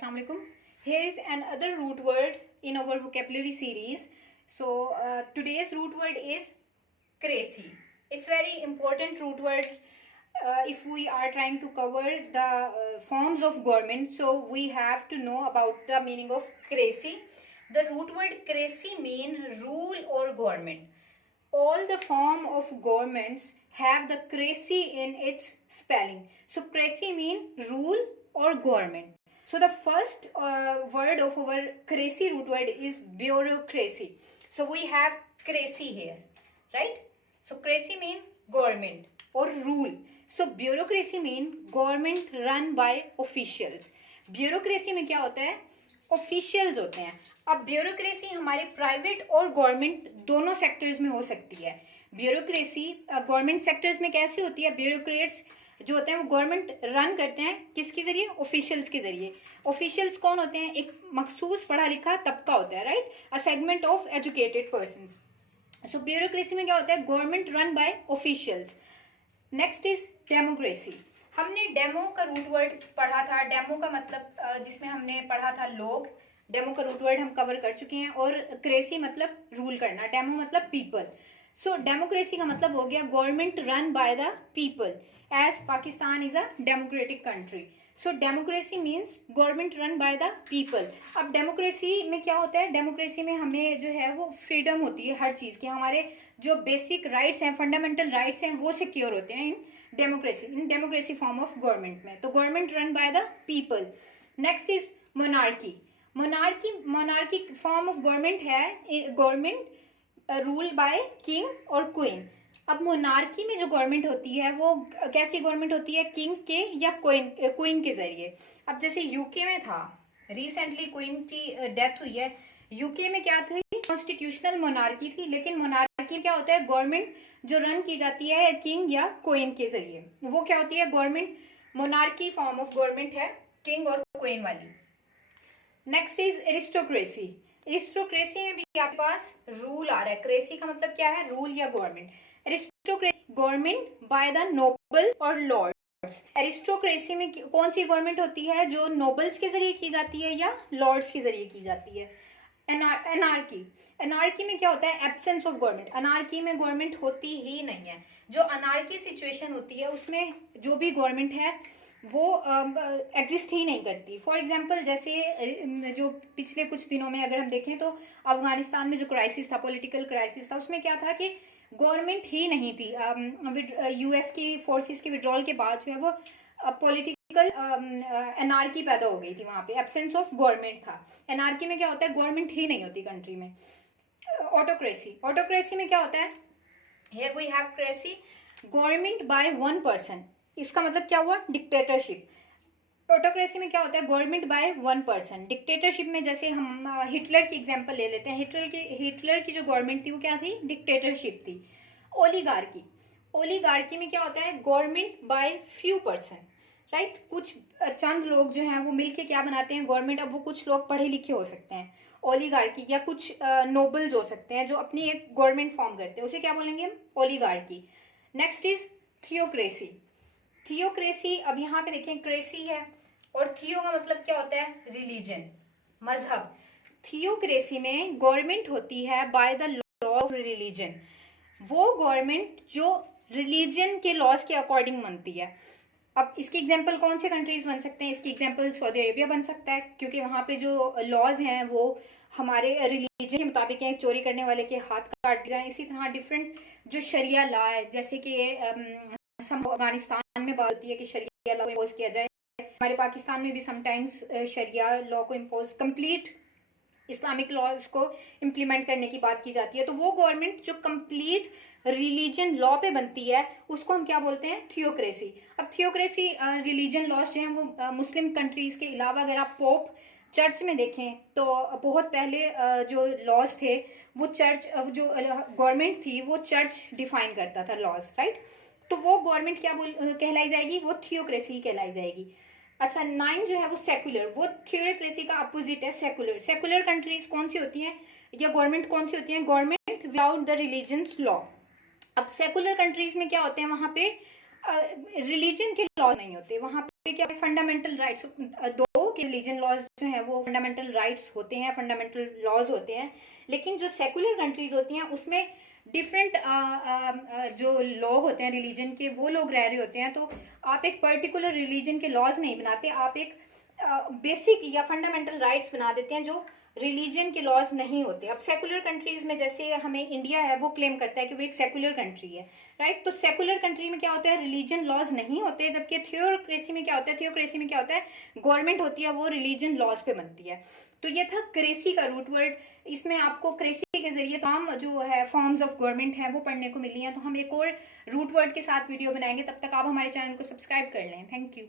Assalamu alaikum. Here is another root word in our vocabulary series. So today's root word is crazy. It's very important root word if we are trying to cover the forms of government. So we have to know about the meaning of crazy. The root word crazy mean rule or government. All the form of governments have the crazy in its spelling. So crazy mean rule or government. So the first word of our crazy root word is bureaucracy. So we have crazy here, right? So crazy mean government or rule. So bureaucracy mean government run by officials. Bureaucracy में क्या होता है? Officials होते हैं. अब bureaucracy हमारे private और government दोनों सेक्टर्स में हो सकती है. ब्यूरोक्रेसी गवर्नमेंट सेक्टर्स में कैसी होती है? ब्यूरोक्रेट्स जो होते हैं वो गवर्नमेंट रन करते हैं किसके जरिए? ऑफिशियल्स के जरिए. ऑफिशियल्स कौन होते हैं? एक मखसूस पढ़ा लिखा तबका होता है, right? A segment of educated persons. So bureaucracy में क्या होता है? Government run bye officials. Next is democracy. हमने डेमो का रूट वर्ड पढ़ा था. डेमो का मतलब जिसमें हमने पढ़ा था लोग. डेमो का रूट वर्ड हम कवर कर चुके हैं. और क्रेसी मतलब रूल करना. डेमो मतलब पीपल. सो डेमोक्रेसी का मतलब हो गया government run by the people, as Pakistan is a democratic country. So democracy means government run by the people. अब डेमोक्रेसी में क्या होता है? डेमोक्रेसी में हमें जो है वो फ्रीडम होती है हर चीज़ की. हमारे जो बेसिक राइट्स हैं, फंडामेंटल राइट्स हैं, वो सिक्योर होते हैं in democracy form of government में. तो government run by the people. Next is monarchy. Monarchy form of government है. गवर्नमेंट रूल बाय किंग और क्वीन. अब मोनार्की में जो गवर्नमेंट होती है वो कैसी गवर्नमेंट होती है? किंग के या क्वीन के जरिए. अब जैसे यूके में था, रिसेंटली क्वीन की डेथ हुई है. यूके में क्या थी? कॉन्स्टिट्यूशनल मोनार्की थी. लेकिन मोनार्की क्या होता है? गवर्नमेंट जो रन की जाती है किंग या क्वीन के जरिए, वो क्या होती है? Government. Monarchy form of government है किंग और क्वीन वाली. Next is aristocracy. एरिस्टोक्रेसी में भी आपके पास रूल आ रहा है. क्रेसी का मतलब क्या है? रूल या government. Aristocracy government by the nobles और लॉर्ड्स. एरिस्टोक्रेसी में कौन सी गवर्नमेंट होती है? जो नोबल्स के जरिए की जाती है या लॉर्ड्स के जरिए की जाती है. एनार्की. एनार्की में क्या होता है? Absence of government. अनार्की में गवर्नमेंट होती ही नहीं है. जो अनार्की सिचुएशन होती है उसमें जो भी गवर्नमेंट है वो एग्जिस्ट ही नहीं करती. फॉर एग्जांपल जैसे जो पिछले कुछ दिनों में अगर हम देखें तो अफगानिस्तान में जो क्राइसिस था, पॉलिटिकल क्राइसिस था, उसमें क्या था कि गवर्नमेंट ही नहीं थी. यूएस की फोर्सेस के विड्रॉल के बाद जो है वो पॉलिटिकल एनार्की पैदा हो गई थी. वहाँ पे एब्सेंस ऑफ गवर्नमेंट था. एनार्की में क्या होता है? गवर्नमेंट ही नहीं होती कंट्री में. ऑटोक्रेसी. ऑटोक्रेसी में क्या होता है? Here we have cracy government by one person. इसका मतलब क्या हुआ? डिक्टेटरशिप. ऑटोक्रेसी में क्या होता है? Government by one person. Dictatorship में जैसे हम हिटलर की एग्जांपल ले लेते हैं. हिटलर की जो गवर्नमेंट थी वो क्या थी? डिक्टेटरशिप थी. ओलिगार्की. ओलिगार्की में क्या होता है? Government by few person, right? कुछ चंद लोग जो हैं वो मिलके क्या बनाते हैं? गवर्नमेंट. अब वो कुछ लोग पढ़े लिखे हो सकते हैं. ओलिगार्की. या कुछ नोबल्स हो सकते हैं जो अपनी एक गवर्नमेंट फॉर्म करते हैं. उसे क्या बोलेंगे हम? Oligarchy. Next is theocracy. Theocracy. अब यहाँ पे देखें क्रेसी है और थियो का मतलब क्या होता है? रिलीजन, मजहब. थियोक्रेसी में गवर्नमेंट होती है by the law of religion. वो गवर्नमेंट जो रिलीजन के लॉज के अकॉर्डिंग बनती है. अब इसकी एग्जांपल कौन से कंट्रीज बन सकते हैं? इसकी एग्जांपल सऊदी अरेबिया बन सकता है, क्योंकि वहाँ पे जो लॉज हैं वो हमारे रिलीजन के मुताबिक हैं. चोरी करने वाले के हाथ काट जाए. इसी तरह डिफरेंट जो शरिया लॉ है, जैसे कि अफगानिस्तान में बात होती है कि शरिया लॉ को इम्पोज किया जाए. हमारे पाकिस्तान में भी समटाइम्स शरिया लॉ को इम्पोज, कंप्लीट इस्लामिक लॉज को इम्प्लीमेंट करने की बात की जाती है. तो वो गवर्नमेंट जो कंप्लीट रिलीजन लॉ पे बनती है उसको हम क्या बोलते हैं? थियोक्रेसी. अब थियोक्रेसी रिलीजन लॉज जो हैं वो मुस्लिम कंट्रीज के अलावा अगर आप पोप चर्च में देखें तो बहुत पहले जो लॉज थे वो चर्च, जो गवर्नमेंट थी वो चर्च डिफाइन करता था लॉज, राइट? तो वो गवर्नमेंट क्या कहलाई जाएगी? वो थियोक्रेसी ही कहलाई जाएगी. अच्छा, 9 जो है वो सेकुलर. वो थियोक्रेसी का अपोजिट है सेकुलर. सेकुलर कंट्रीज कौन सी होती हैं या गवर्नमेंट कौन सी होती हैं? Government without the religions law. अब सेकुलर कंट्रीज में क्या होते हैं? वहाँ पे रिलीजन के लॉ नहीं होते. वहाँ पे क्या फंडामेंटल राइट्स, दो कि रिलीजन लॉज जो है वो फंडामेंटल राइट्स होते हैं, फंडामेंटल लॉज होते हैं, लेकिन जो सेकुलर कंट्रीज होती हैं उसमें डिफरेंट जो लोग होते हैं रिलीजन के, वो लोग रह रहे होते हैं। तो आप एक पर्टिकुलर रिलीजन के लॉज नहीं बनाते, आप एक बेसिक या फंडामेंटल राइट्स बना देते हैं जो रिलीजन के लॉज नहीं होते। अब सेकुलर कंट्रीज में जैसे हमें इंडिया है वो क्लेम करता है कि वो एक सेकुलर कंट्री है, राइट। तो सेकुलर कंट्री में क्या होता है, रिलीजन लॉज नहीं होते, जबकि थियोक्रेसी में क्या होता है, थियोक्रेसी में क्या होता है, गवर्नमेंट होती है वो रिलीजन लॉज पे बनती है। तो ये था क्रेसी का रूट वर्ड। इसमें आपको क्रेसी के जरिए तमाम जो है फॉर्म्स ऑफ गवर्नमेंट है वो पढ़ने को मिली हैं। तो हम एक और रूट वर्ड के साथ वीडियो बनाएंगे, तब तक आप हमारे चैनल को सब्सक्राइब कर लें। Thank you.